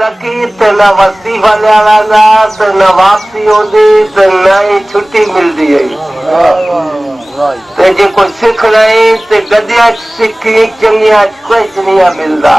رکھی تے نہ وستی والے والا تے نہ واپسی ہوندی تے نہ ہی چھٹی ملدی ہے تے جے کوئی سکھ نہیں تے گدیاں سکھی چنگیاں کچھ نہیں ملدا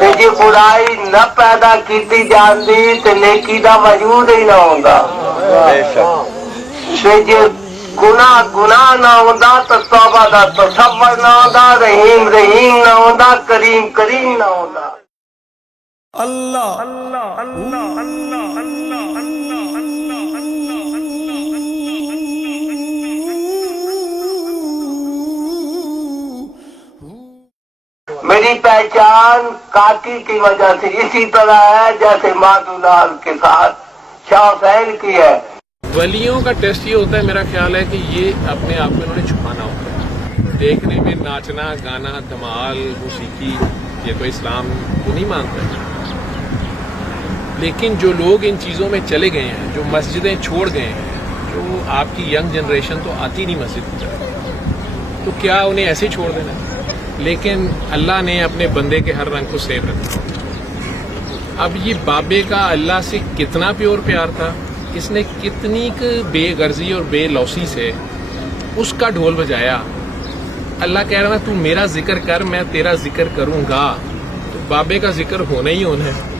تے جے برائی نہ پیدا کیتی جاندی تے نیکی دا وجود ہی نہ ہوندا تے جے گناہ نہ ہوندا تو توبہ دا تصور نہ ہوندا رحیم نہ ہوندا کریم نہ ہوندا اللہ اللہ اللہ اللہ اللہ اللہ میری پہچان کاکی کی وجہ سے اسی طرح ہے جیسے مادھو لال کے ساتھ شاہ حسین کی ہے. ولیوں کا ٹیسٹ یہ ہوتا ہے، میرا خیال ہے کہ یہ اپنے آپ کو انہوں نے چھپانا ہوتا ہے. دیکھنے میں ناچنا گانا دھمال موسیقی یہ تو اسلام کو نہیں مانتا ہے، لیکن جو لوگ ان چیزوں میں چلے گئے ہیں، جو مسجدیں چھوڑ گئے ہیں، جو آپ کی ینگ جنریشن تو آتی نہیں مسجد کی طرف، تو کیا انہیں ایسے چھوڑ دینا ہے؟ لیکن اللہ نے اپنے بندے کے ہر رنگ کو سیو رکھا. اب یہ بابے کا اللہ سے کتنا پیور پیار تھا، اس نے کتنی بے غرضی اور بے لوسی سے اس کا ڈھول بجایا. اللہ کہہ رہا نا تو میرا ذکر کر میں تیرا ذکر کروں گا، تو بابے کا ذکر ہونا ہی ہونا ہے.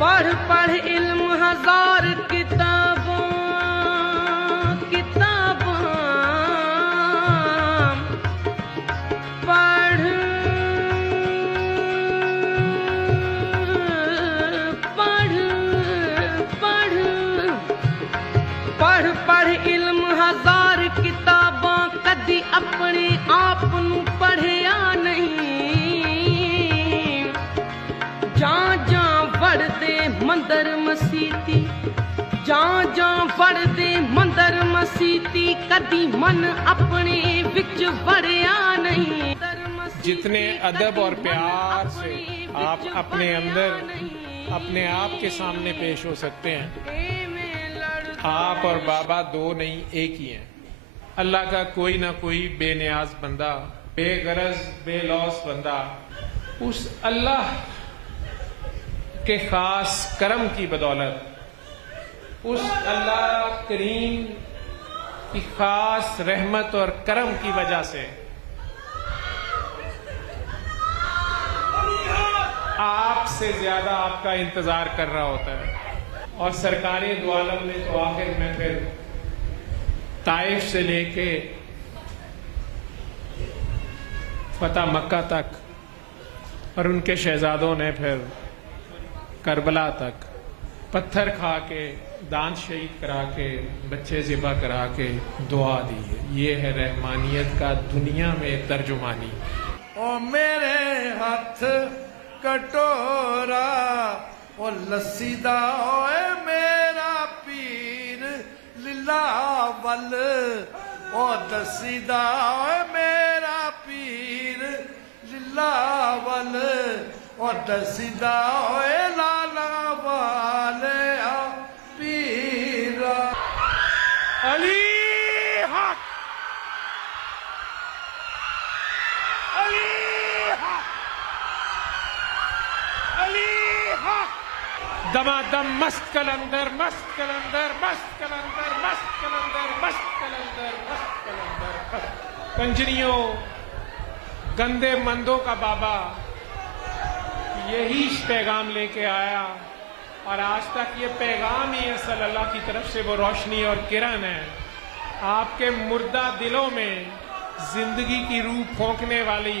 پڑھ پڑھ علم ہزار کتابوں پڑھ پڑھ پڑھ پڑھ پڑھ علم ہزار کتاباں کدی اپنے آپ نوں پڑھیا نہیں. جاں جاں وڑ دے مندر مسیتی جاں وڑ دے مندر مسیتی کدی من اپنے وچ وڑیا نہیں. جتنے ادب اور پیار سے آپ اپنے اندر اپنے آپ کے سامنے پیش ہو سکتے ہیں، آپ اور بابا دو نہیں ایک ہی ہیں. اللہ کا کوئی نہ کوئی بے نیاز بندہ، بے غرض بے لوث بندہ اس اللہ کے خاص کرم کی بدولت، اس اللہ کریم کی خاص رحمت اور کرم کی وجہ سے آپ سے زیادہ آپ کا انتظار کر رہا ہوتا ہے. اور سرکار دو عالم نے تو آخر میں پھر طائف سے لے کے فتح مکہ تک اور ان کے شہزادوں نے پھر کربلا تک پتھر کھا کے دانت شہید کرا کے بچے ذبح کرا کے دعا دی ہے. یہ ہے رحمانیت کا دنیا میں ترجمانی. او میرے ہاتھ کٹورا او لسی دا اوے میرا پیر للا ول او دسی دا اوے میرا پیر للا ول او دسی دا اوے لالا والے پیر. علی حق علی حق علی حق دمادم مست کلندر مست کلندر مست کلندر مست کلندر مست کلندر مست کلندر. کنجریوں گندے مندوں کا بابا یہی پیغام لے کے آیا، اور آج تک یہ پیغام ہی ہے صلی اللہ کی طرف سے وہ روشنی اور کرن ہے. آپ کے مردہ دلوں میں زندگی کی روح پھونکنے والی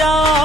یارا